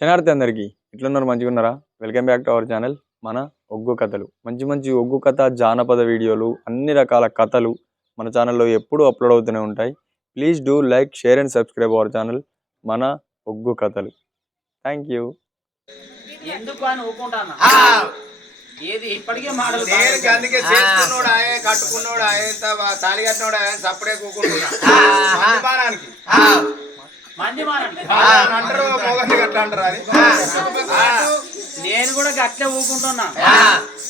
శనార్థి అందరికీ ఎట్లున్నారు? మంచిగా ఉన్నారా? Welcome back to our channel మన ఒగ్గు కథలు. మంచి మంచి ఒగ్గు కథ, జానపద వీడియోలు, అన్ని రకాల కథలు మన ఛానల్లో ఎప్పుడూ అప్లోడ్ అవుతూనే ఉంటాయి. Please do like, share and subscribe our channel మన ఒగ్గు కథలు. Thank you. ఎందుకు అని ఊకుంటాను ఏది ఇప్పటికే మాటలు అందుకే చేసుకున్నోడు ఆయే కట్టుకున్నోడు ఆయే తాళి కట్టినోడు ఆయన సప్పుడే కూకుంటున్నా మంది మానండి అంటారు మొగని గట్లా అంటారు అని నేను కూడా గట్లే ఊకుంటున్నా.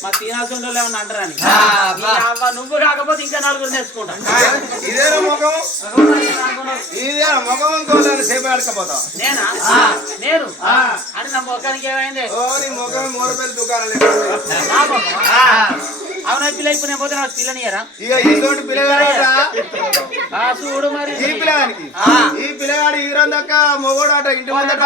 మా తీనాల్సిన ఏమన్నా అంటారని నువ్వు కాకపోతే ఇంకా నలుగురు నేర్చుకుంటా. ఇదేనా ముఖం? ఇదేనా ముఖం? ఇంకోసారి సేపు ఆడకపోతావు. నేనా? నేను అంటే నా ముఖానికి ఏమైంది? ఓ నీ ముఖం మూడపల్లి దుకాణాలు అవునా? పిల్ల ఇప్పుడు నేను పోతే నాకు పిల్లనియరా? ఇక ఇటువంటి పిల్లగాడు చూడు మరి ఈ పిల్లగానికి ఈ పిల్లగాడు హీరో దక్క మొగోడు అట ఇంటి ముందట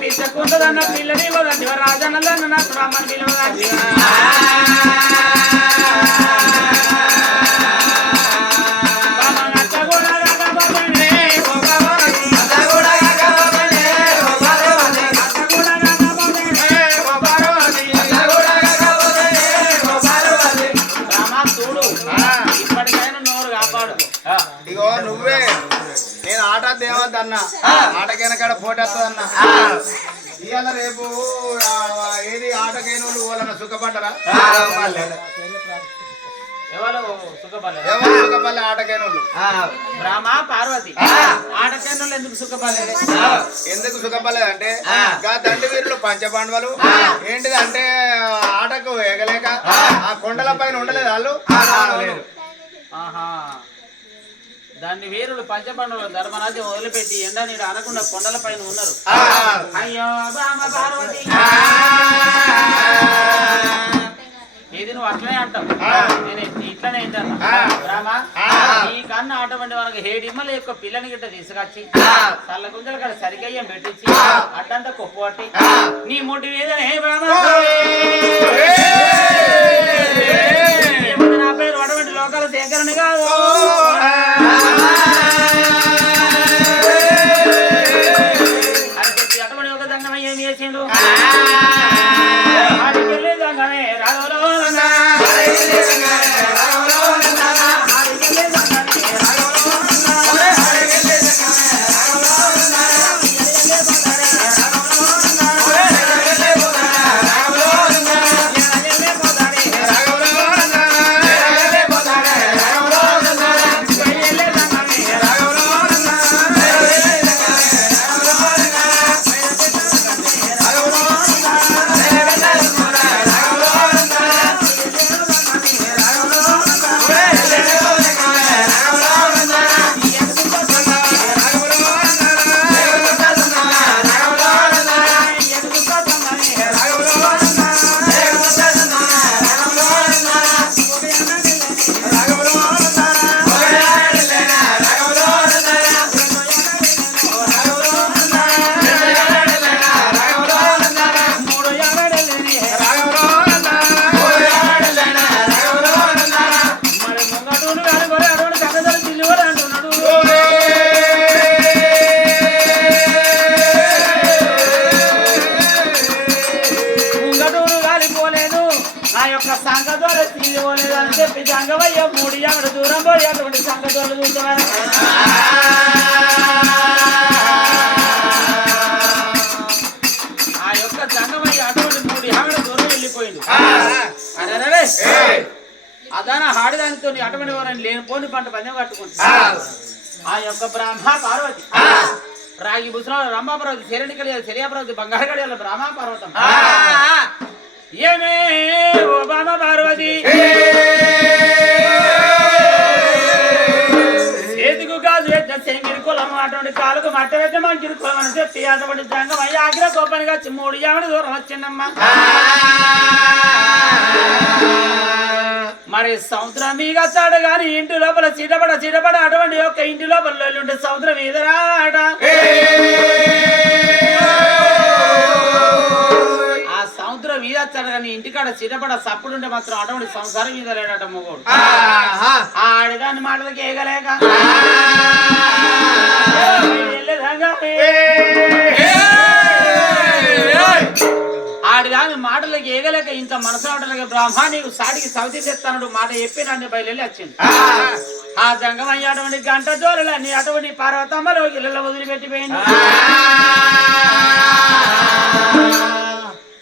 పిల్లకుంటుందన్న పిల్లని ఇవ్వదండి రాజన్నలో నాకు రమ్మని పిలవదండి. చూడు ఇప్పటికైనా నోరు కాపాడు. ఇగో నువ్వే నేను ఆట దేవద్దన్నా ఆటకైనా కాడ పోటీ వస్తుందన్నా. ఇవాళ రేపు ఏది ఆటకైన వాళ్ళన్న సుఖపడ్డరా? ఎవరు సుఖపడలేదు? ఎవరు సుఖపడలే ఆటకైన వాళ్ళు? రామ పార్వతి ఆటకైన వాళ్ళు ఎందుకు సుఖపడలేదు? ఎందుకు సుఖపడలేదు అంటే దండి వీరులు పంచపాండవులు ఏంటిది అంటే ఆటకు ఎగలేక ఆ కొండల పైన ఉండలేదు వాళ్ళు. ఆహా, దాన్ని వీరులు పంచపాండవులు ధర్మరాజ్యం వదిలిపెట్టి ఎండ నీడు అనకుండా కొండల పైన ఉన్నారు. అయ్యో బామ పార్వతి, ఇది నువ్వు అట్లనే అంటావు, నేను ఇట్లనే ఏంటన్నా. రామా ఈ కన్నా అటువంటి మనకు హేడిమ్మల యొక్క పిల్లని గిట్ట తీసుకొచ్చి చల్ల గుంజల కాడ సరిగయ్యం పెట్టించి అడ్డంతా కొప్పు పట్టి నీ ముట్టి మీద నా పేరు అటువంటి లోకాల సేకరణ కాదు. అని చెప్పి అటువంటి ఒక దంగమే ఏం చేసిండు? ఆడికెళ్ళి దంగమే రాఘవలో సంగమయ్య మూడు యాగడ దూరం పోయి అటువంటి సంగతులు చూస్తున్నారు. ఆ యొక్క సంగమయ్య అటువంటి మూడు యాగడ దూరం వెళ్ళిపోయింది. అరే అదాన హాడిదానితో అటువంటి వారిని లేనిపోని పంట పందెం కట్టుకుంటారు. ఆ యొక్క బ్రహ్మ పార్వతి రాగి బుసరాలు రంభాపర్వతి శరణికలి శర్యాపర్వతి బంగారు గడియాల బ్రహ్మ పర్వతం ఏమే కాలుకు మట్ట పెట్టి మంచి కులమని చెప్పి అటువంటి జంగమయ్య ఆగ్ర కోపానికి వచ్చి 3 యావడి దూరం వచ్చిందమ్మా. మరి సముద్రం మీద వచ్చాడు గాని ఇంటి లోపల చిటపడ అటువంటి యొక్క ఇంటి లోపల ఉంటే సముద్రం మీద రాట. ఆ సముద్రం మీద వచ్చాడు కానీ ఇంటికాడ చిటపడ సప్పుడుంటే మాత్రం అటువంటి సంసారం మీద లేడట మొగోడు. ఆడదాని మాటలకి ఏగలేక ఆడిదాని మాటలకి ఏగలేక ఇంకా మనసు ఆటలకి బ్రహ్మ నీకు సాడికి సౌతి తెస్తానడు మాట చెప్పి నన్ను బయలుదేరి వచ్చింది. ఆ జంగమయ్య అటువంటి గంట జోరులన్నీ అటువంటి పార్వతమ్మలో ఇళ్ళ వదిలిపెట్టిపోయింది.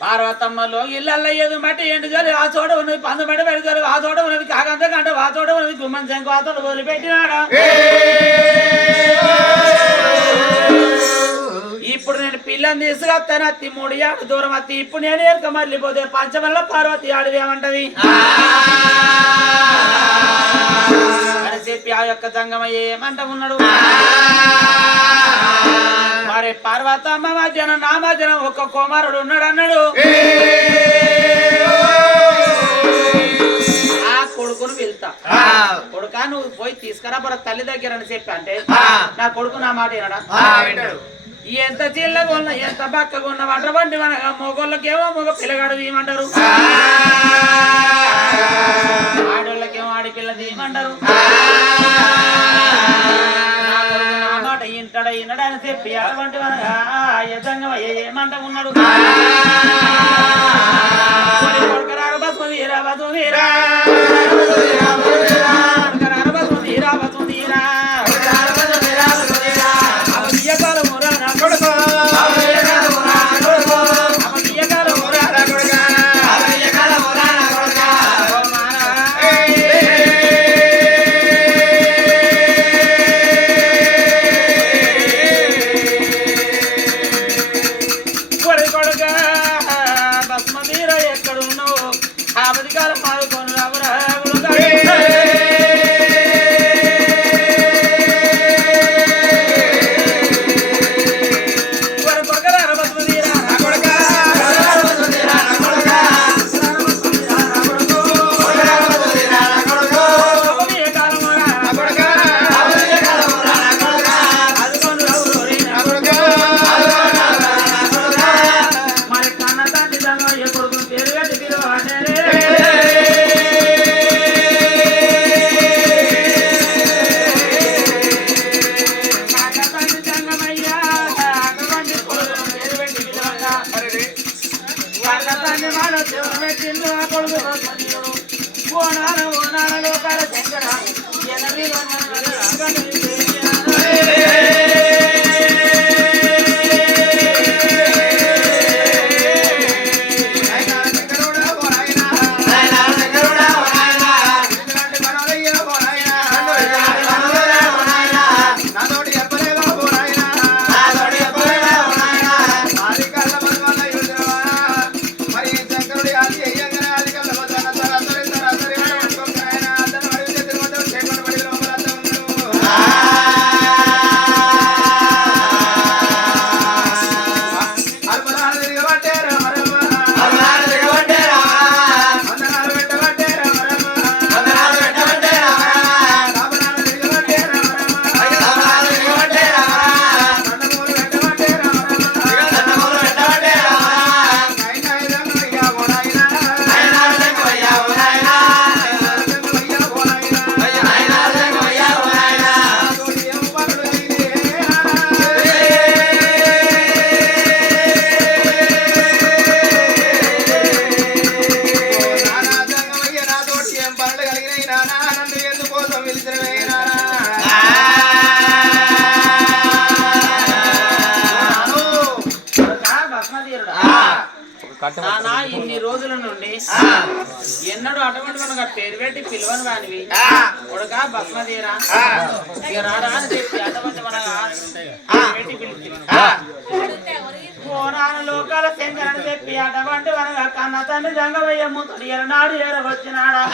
పార్వతమ్మలో ఇళ్ళల్లో ఏదో మట్టి ఎండు జోలి ఆ చోట ఉన్నది, పందు మట్టి పెడతారు ఆ చోట ఉన్నది, కాకంత గంట ఆ చోట ఉన్నది, గుమ్మం శంకు ఆ చోట వదిలిపెట్టినాడు. ఇప్పుడు నేను పిల్లని తీసుకొస్తాను అత్తి 3 ఏళ్ళ దూరం అత్తి. ఇప్పుడు నేను ఎరుక మళ్ళీపోతే పంచమల్ల పార్వతి ఆడిదేమంటది అని చెప్పి ఆ యొక్క జంగమయ్య ఏమంట ఉన్నాడు. మరి పార్వతమ్మ మధ్యన నా మధ్యన ఒక కుమారుడు ఉన్నాడు అన్నాడు. ఆ కొడుకును వెళ్తా కొడుకా నువ్వు పోయి తీసుకురా బర తల్లి దగ్గర అని చెప్పి అంటే నా కొడుకు నా మాట వినడా. ఎంత చిల్లగా ఉన్నా ఎంత బక్కగా ఉన్న అటువంటి మన మొగోళ్ళకేమో మొగ పిల్లగాడు తీయమంటారు, ఆడోళ్ళకేమో ఆడిపిల్ల తీయమంటారు. మాట ఇంటడ ఇన్నడ అని చెప్పి అటువంటి మన యజంగా ఏమంట ఉన్నాడు. కొడుకరారు బసుమీరా బసుమీరా కొడుకరారు బసుమీరా బసుమీరా ఇన్ని రోజుల నుండి ఎన్నడూ అటువంటి మనకు పేరు పెట్టి పిలువను వానివి కొడుకా బస్మదీరా ఇక రాడా అని చెప్పి అటువంటి మన పెట్టి పిలిచి పోరాన లోకాల శంకరని చెప్పి అటువంటి మనగా కన్న తండ్రి జంగవయ్య ముతుడు ఎరనాడు ఎరవచ్చినాడా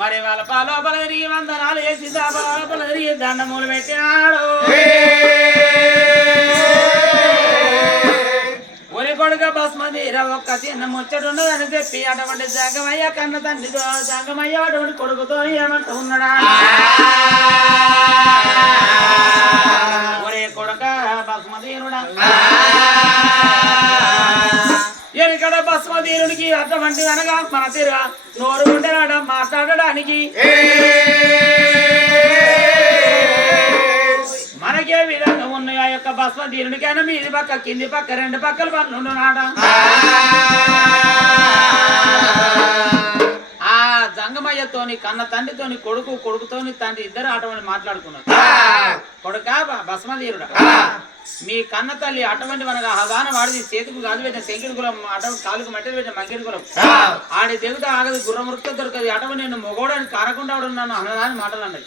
మరి వాళ్ళ పాల లోపల తిరిగి వందనాలు వేసి సభ లోపల తిరిగి దండములు పెట్టినాడు ఒరి కొడుక బస్మదీర ఒక్క చిన్న ముచ్చడున్నదని చెప్పి అటువంటి జంగమయ్య కన్న తండ్రితో జంగమయ్య అటువంటి కొడుకుతో ఏమంటూ ఉన్నాడా ఒరే కొడుక బస్మదీరుడా ఎనికడ బస్మదీరుడికి అటువంటి అనగా మన తీరుగా నోరు ఉండేనాడ మాట్లాడడానికి మనకే విధంగా ఉన్నాయి ఆ యొక్క బస్మదీరుడికైనా మీది పక్క కింది పక్క రెండు పక్కల పనులు నాడ ఆ జంగమయ్యతోని కన్న తండ్రితోని కొడుకుతోని తండ్రి ఇద్దరు అటువంటి మాట్లాడుకున్నారు కొడుక బస్మదీరుడా మీ కన్న తల్లి అటువంటి మనకు హదాన వాడిది చేతికి గాజు పెట్టిన శంకిడి కులం అటువంటి కాలుకు మట్టలు పెట్టిన మంకిడి కులం ఆడి దిగుతా ఆగదు గుర్రం వృత్త దొరకదు అటువంటి నేను మొగోడానికి కారకుండా ఉన్నాను అన్నదాని మాటలు అన్నది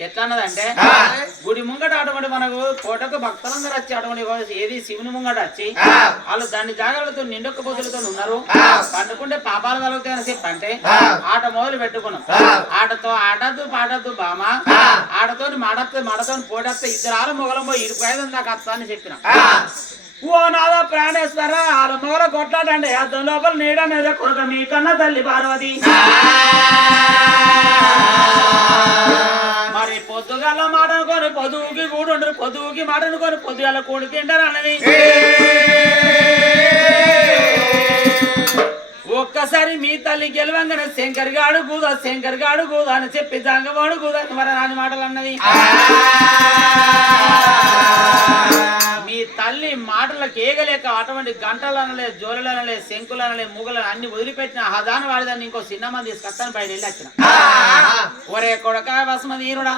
ఎట్లా అన్నదంటే గుడి ముంగట అటువంటి మనకు కోటకు భక్తులందరూ వచ్చి అటువంటి ఏది శివుని ముంగట వచ్చి వాళ్ళు దాన్ని జాగ్రత్తతో నిండొక్క పొద్దులతో ఉన్నారు పండుకుంటే పాపాలు కలుగుతాయని చెప్పి అంటే ఆట మొదలు పెట్టుకున్నాం ఆటతో ఆడద్దు పాడద్దు బామ ఆటతో మడతో పోటేస్తే ఇద్దరు మొగలం పోయి ఇరుపైదు దాకా వస్తా అని చెప్పిన ఓ నాదా ప్రాణేశ్వర వాళ్ళ మొగల కొట్లాడండి అద్దం లోపల నీడనేదే కొడుక మీ కన్నా తల్లి పార్వతి మరి పొద్దుగల మాట అనుకోని పొదువుకి కూడుండ్రు పొదువుకి మాట అనుకోని పొద్దుగల కూడి తింటారు అన్నది ఒక్కసారి మీ తల్లి గెలవంగానే శంకర్ గాడు కూదా అని చెప్పి జంగవాడు కూదా మరి రాని మాటలు అన్నది మీ తల్లి మాటలకు ఏగలేక అటువంటి గంటలు అనలే జోలలు అనలే శంకులు అనలే ముగలు అన్ని వదిలిపెట్టిన హదాన వాడిదాన్ని ఇంకో సినిమా తీసుకొస్తాను బయట వెళ్ళి వచ్చిన ఒరే కొడక బస్మదీరుడా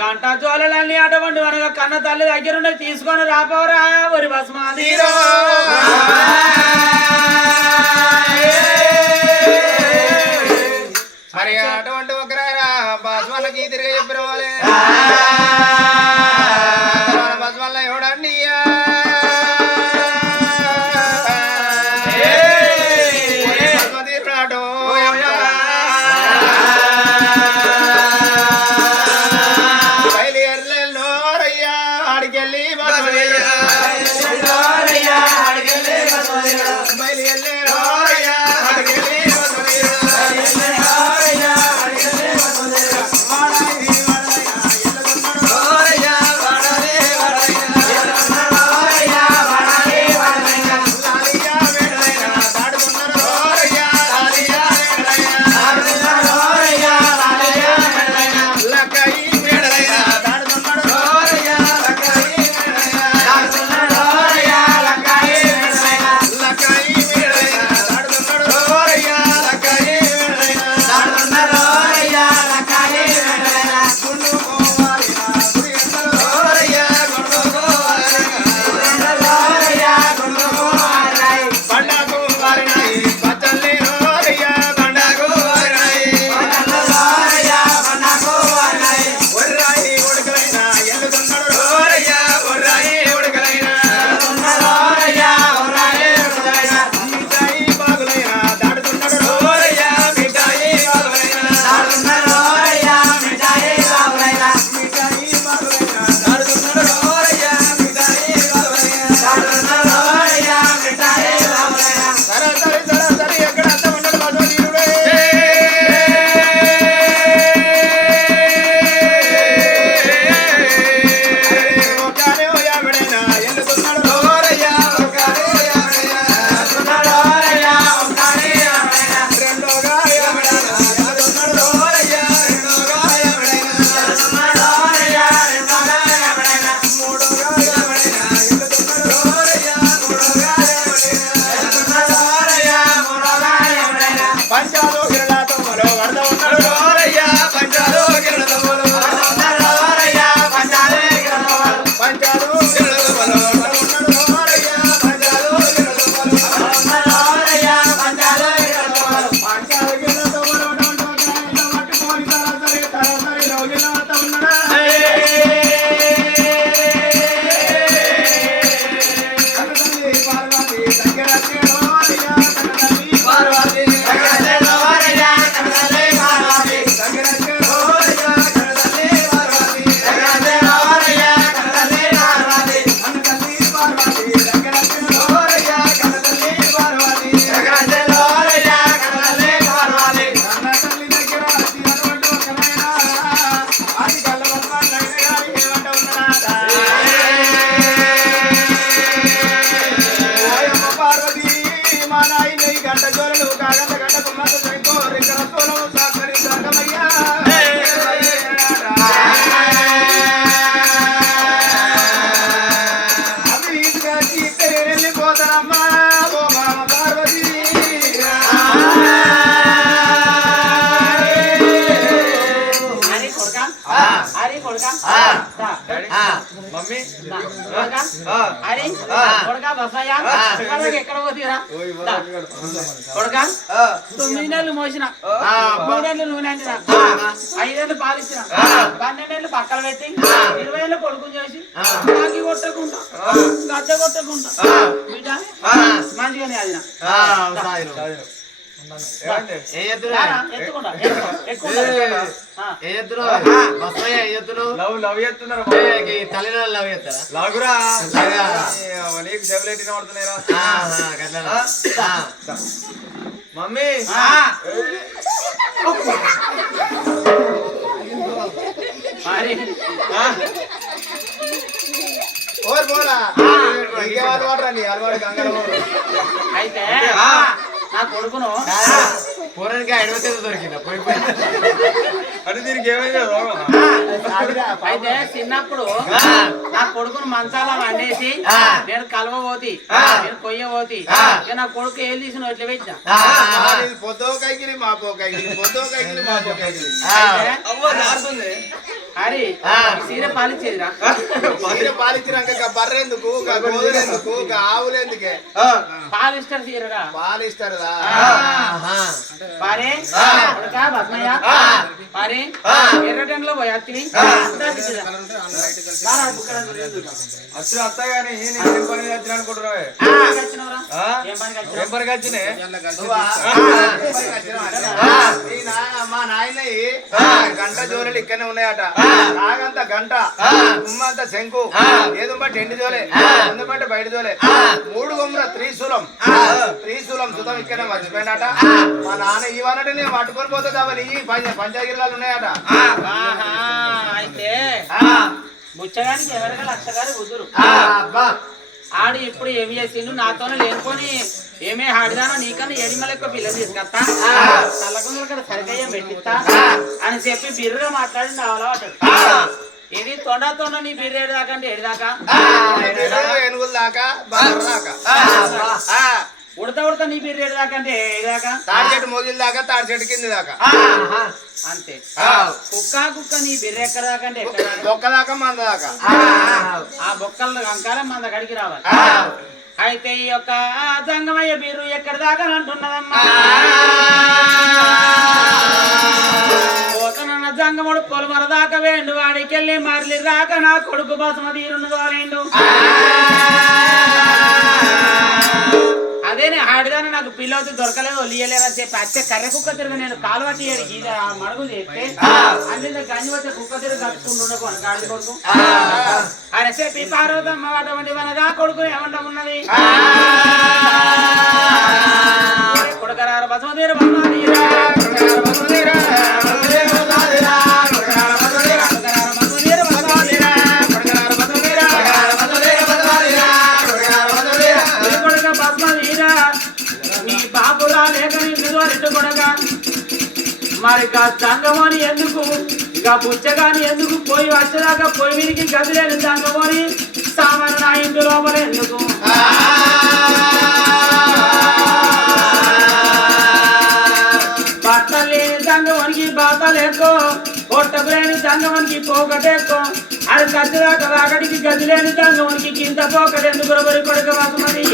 గంట జోలలన్నీ అటువంటి వనగా కన్న తల్లి దగ్గరుండి తీసుకొని రాపోరా ఒరి బస్మదీరు మరి అటువంటి ఒకరారా బస్మలకి తిరిగి చెప్పిన వాళ్ళే బస్మల్ల ఎవడండి బస్మదీరుడు బయలుదేరలేరయ్యా ఆడికెళ్ళి బస్మదీరు అమ్మా ఓ మామ పార్వతి అరే కొడుకా మమ్మీ అరే కొడుకా బసయ్య ఎక్కడ పోతీరా కొడుకా 9 నెలలు మోసిన 3 నెలలు నూనె అంటిన 5 ఏళ్ళు పాలిచ్చిన 12 ఏళ్ళు పక్కన పెట్టి 20 ఏళ్ళు కొడుకు చేసి నాకి కొట్టకుండా గడ్డ కొట్టకుండా బిడ్డ మంచిగానే అది తల్లిదండ్రులు లవ్ చేస్తారా లాగురా నీకు చెవులేటి పడుతున్నాయిరా మమ్మీ ఓర్ పోరా ఇంకేవాడు వాడరా నీ అలవాడు గంగల అయితే నా కొడుకును పూరానికి 5 దొరికిందా పోయి అంటే దీనికి ఏమైంది రోగం అయితే చిన్నప్పుడు నా కొడుకును మంచాల వండేసి నేను కలవబోతి నేను కొయ్యబోతి ఇక నా కొడుకు ఏం తీసిన ఎట్లా పెట్టినా పొద్దు కైకిలి మా పో కైకిలి పొద్దు కైకిలి మా పో కైకిలి అరే సీర పాలిచ్చేదిరా సీర పాలిచ్చినాక బర్రెందుకు గోదులెందుకు ఆవులెందుకే పాలిస్తారు సీరరా పాలిస్తారుదా పారే బస్మయ్య పారే ఎర్రటంలో పోయి అత్తివి అసలు అత్త గాని ఏం పని వచ్చిన అనుకుంటున్నావే ఏం పనికి వచ్చినాయి మా నాయన గంట జోలెలు ఇక్కడనే ఉన్నాయట నాగంత గంట ఉమ్మంత శంకు ఏదో బట్టి ఎండి జోలే ఎందు బట్టి బయట జోలే 3 గుమ్ర త్రిశూలం సుతం ఇక్కడనే మర్చిపోయినట మా నాన్న ఇవన్నట్టు నేను పట్టుకొని పోతే కావాలి ఈ పంచాగిరిలాలు ఉన్నాయట అయితే ముచ్చగానికి ఎవరిగా 1,00,000 గారు కుదురు ఆడు ఇప్పుడు ఏమి చేసిండు నాతోనే లేనుకొని ఏమే ఆడిదానో నీకన్నా ఎడిమల ఎక్కువ పిల్లలు తీసుకొస్తా తల్లకుందరు కదా సరిగ్గా పెట్టిస్తా అని చెప్పి బిర్రుగా మాట్లాడి నావలా ఇది తొండ నీ బిర్రు ఏడుదాకా అంటే ఏడుదాకా ఏనుగుల దాకా దాకా ఉడతా నీ బిర్రు ఏడుదాకా అంటే ఏడుదాకా తాడి చెట్టు మొగిలి దాకా తాడి చెట్టు కింది దాకా అంతే కుక్క నీ బిర్రు ఎక్కడ దాకా అంటే బొక్క దాకా మంద దాకా ఆ బొక్కల అంకాల మంద గడికి రావాలి అయితే ఈ యొక్క జంగమయ్య బిర్రు ఎక్కడ దాకా అంటున్నదమ్మా పోతనన్న జంగముడు పొలమర దాకా వేండు వాడికెళ్ళి మరలి రాక నా కొడుకు బసమ తీరును తోలేండు అదేనే ఆడిదాన్ని నాకు పిల్లవుతూ దొరకలేదు ఒలియలేరని చెప్పి అచ్చే కర్రె కుక్క తిరుగు నేను కాలువట్టి మడుగు చేస్తే అందులో గంజి వచ్చే కుక్క తిరుగు కట్టుకుంటుండే గాడి కొడుకు ఆయన చెప్పి పార్వతమ్మ అటువంటి మనగా కొడుకు ఏమంట ఉన్నది కొడుకరారు బసమతీరు నీ బాబులా లేక రెండు కొడగా మరి దంగమని ఎందుకు ఇక పుచ్చగాని ఎందుకు పోయి వచ్చేదాకా పొయ్యి వీరికి గదిలేని దంగమని సామాన్య నా ఇంటి లోపల ఎందుకు బట్టలు లేని దంగమనికి బాతలు ఎక్కువ పొట్టకు లేని దంగమనికి పోకటెక్కో అది గదిదాకా వాకడికి గది లేని దంగమనికి కింద పోకట ఎందుకు బరి కొడుక వసమని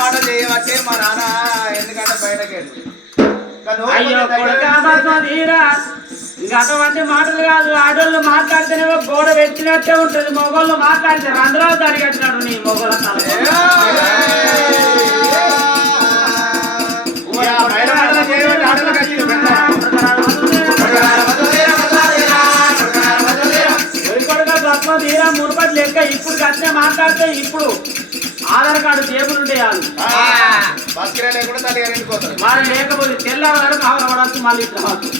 మాట చేయబట్టే మా నాన్న ఎందుకంటే బయటకి అయ్యో కొడుక ఇంకా అటువంటి మాటలు కాదు ఆడోళ్ళు మాట్లాడితేనే గోడ పెట్టినట్టే ఉంటది మొగోళ్ళు మాట్లాడితే రంధ్రాలు దాడి కట్టినాడు నీ మొగోళ్ళ తీరా మునుపటి లెక్క ఇప్పుడు కట్టిన మాట్లాడితే ఇప్పుడు ఆధార్ కార్డు టేబుల్ ఉంటే మరి లేకపోతే తెల్లారి వరకు ఆవిడ పడచ్చు మళ్ళీ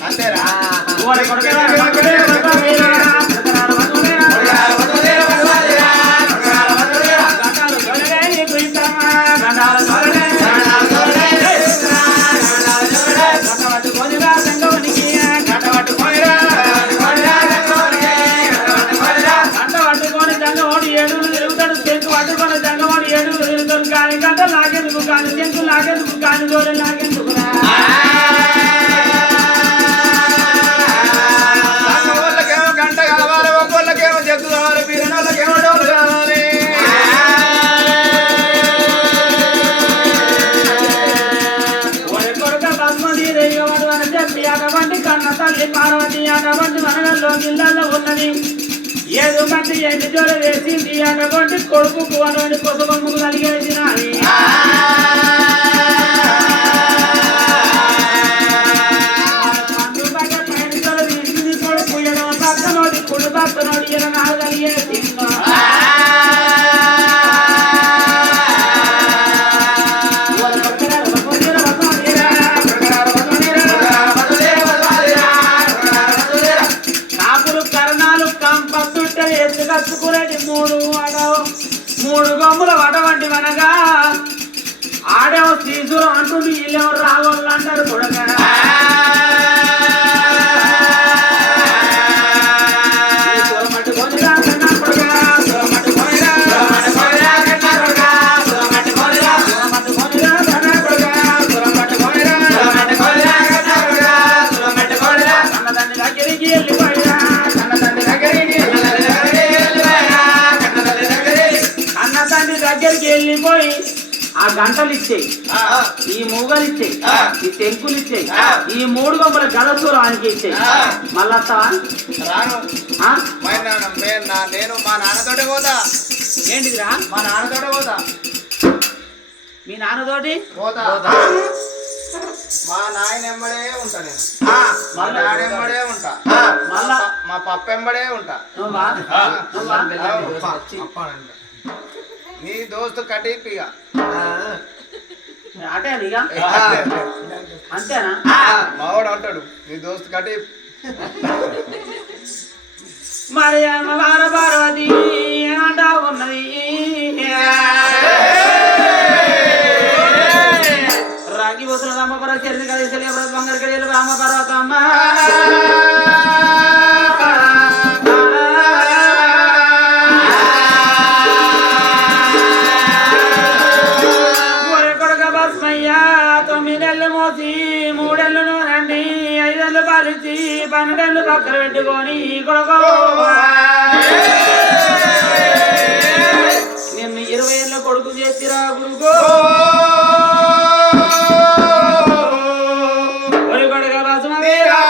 అంతేరా నాకెందుకు కాని దూరం నాకెందుకురా వాళ్ళకేమో గంట కావాలి ఒక్కొల్లకేమో జగ్గు కావాలి పీరనోళ్ళకేమో డోలు కావాలి అటువంటి కన్న తల్లి పార్వతి అటువంటి మనగల్లో గిళ్ళల్లో ఉన్నది ఏదో మట్టి ఎండి జోడ వేసింది అటువంటి కొడుకు అటువంటి కొడుకు కలిగేసిన కొడుకు ఎడమ పక్కనోడి కుడి పక్కనోడి ఎడమ కలిగేసింది కట్టుకునేది మూడు గమ్ముల వటవంటి మనగా ఆడేమో శ్రీశూరం అంటుంది వీళ్ళేమో రావాళ్ళు అంటారు కొడగా దగ్గరికి వెళ్ళిపోయి ఆ గంటలు ఇచ్చేయి ఈ మూగలు ఇచ్చేయి ఈ తెంకులు ఇచ్చేయి ఈ మూడు గొప్పల గదసూరు ఆయనకి ఇచ్చేయి మళ్ళా రాను నేను మా నాన్నతోటే పోతా ఏంటిదిరా మా నాన్నతోటే పోతా మీ నాన్నతోటి పోతా మా నాయన ఎంబడే ఉంటా నేను మా డాడీ ఎంబడే ఉంటా మళ్ళా మా పప్ప ఎంబడే ఉంటా నీ దోస్తు కటీపిగా అటే ఇక అంతేనా మావాడు అంటాడు నీ దోస్తు కటీ మరి అమ్మవార పార్వతి ఏమంటా ఉన్నది రాగి బొత్తుల రామ పర్వత చరిత్ర కలిసి బంగారు కడియలు రామ పర్వతమ్మ మూడేళ్ళు రండి 5 ఏళ్ళు పాలించి 12 ఏళ్ళు పక్కన పెట్టుకొని కొడుకో నిన్ను 20 ఏళ్ళ కొడుకు చేసిరా కొడుకో కొడుక బస్మీరా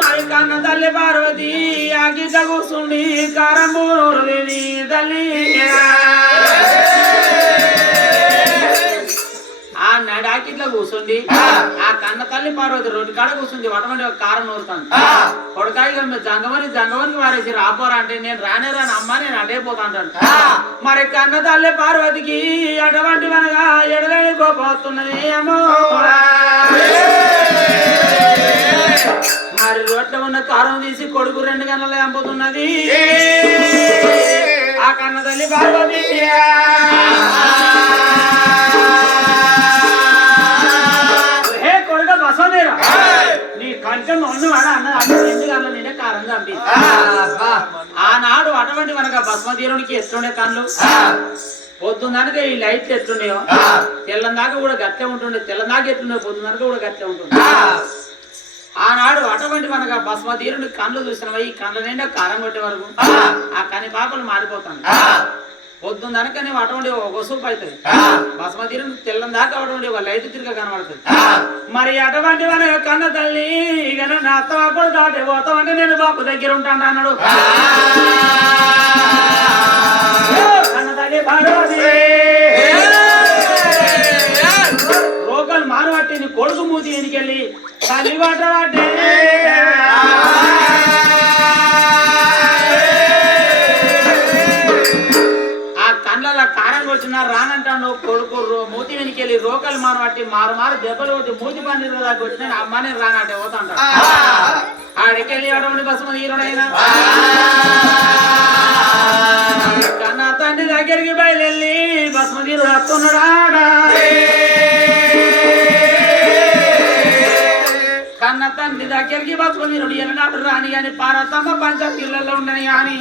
మరి కన్న తల్లి పార్వతి ఆ గిట్ల కూర్చుండి కారంబూరు దేవి తల్లి ఆ నడాకిట్లా కూర్చుండి ఆ కన్న తల్లి పార్వతి రోడ్డు కాడ కూర్చుంది వటమంటే ఒక కారం నూరుతాను కొడకాయ జంగమనికి వారేసి రాపోరా అంటే నేను రానే రాను అమ్మ నేను అటే పోతా అంటాను మరి కన్న తల్లి పార్వతికి అటువంటి మనగా ఎడలేని కోపం వస్తున్నది అమ్మో మరి రోడ్ల ఉన్న కారం తీసి కొడుకు 2 గంటలు చంపుతున్నది ఆ కన్న తల్లి పార్వతి హే కొడుక బసవేరా నీ కంచెం ఉన్నవాడ అన్న 2 గంటల నిండే కారం చంపి ఆనాడు అటువంటి మనకు భస్మతీరునికి ఎట్లుండే కళ్ళు పొద్దున్నక ఈ లైట్లు ఎట్లున్నాయో తెల్లందాకా కూడా గట్లే ఉంటుండే తెల్లందాకా ఎట్లుండే పొద్దున్నక కూడా గట్లే ఉంటుండే ఆనాడు అటువంటి మనకు భస్మతీరుని కళ్ళు చూసినవా ఈ కళ్ళ నిండా కారం కొట్టే వరకు ఆ కని పాపలు మారిపోతాను పొద్దున్నక నువ్వు అటువంటి ఒక సూపు అవుతుంది భస్మతీరుని తెల్లం దాకా అటువంటి ఒక లైట్ తిరిగా కనబడుతుంది మరి అటువంటి మన కన్న తల్లి ఇక నా అత్తవాడు దాటే పోతామంటే నేను బాపు దగ్గర ఉంటాను అన్నాడు కన్న తల్లి పార్వతి రోగాలు మానబట్టి నీ కొడుకు మూతి ఎనికెళ్ళి తల్లి పట్టబట్టే ఆ కళ్ళ కారం వచ్చిన రానంటాను కొడుకు మూతి వెనికెళ్ళి రోకలు మానబట్టి మారు దెబ్బలు కొట్టి మూతి పని దాకా వచ్చిన అమ్మనే రానంటే పోతాంట ఆడికెళ్ళి అటువంటి బస్సు హీరోడైనా కన్నా తండ్రి దగ్గరికి బయలుదేరి బస్మతీరుడు వస్తున్నాడా కన్న తండ్రి దగ్గరికి రాసుకొని రెండు ఎలనాడు రాని కానీ పార్వతమ్మ పంచాయతీలలో ఉండని కానీ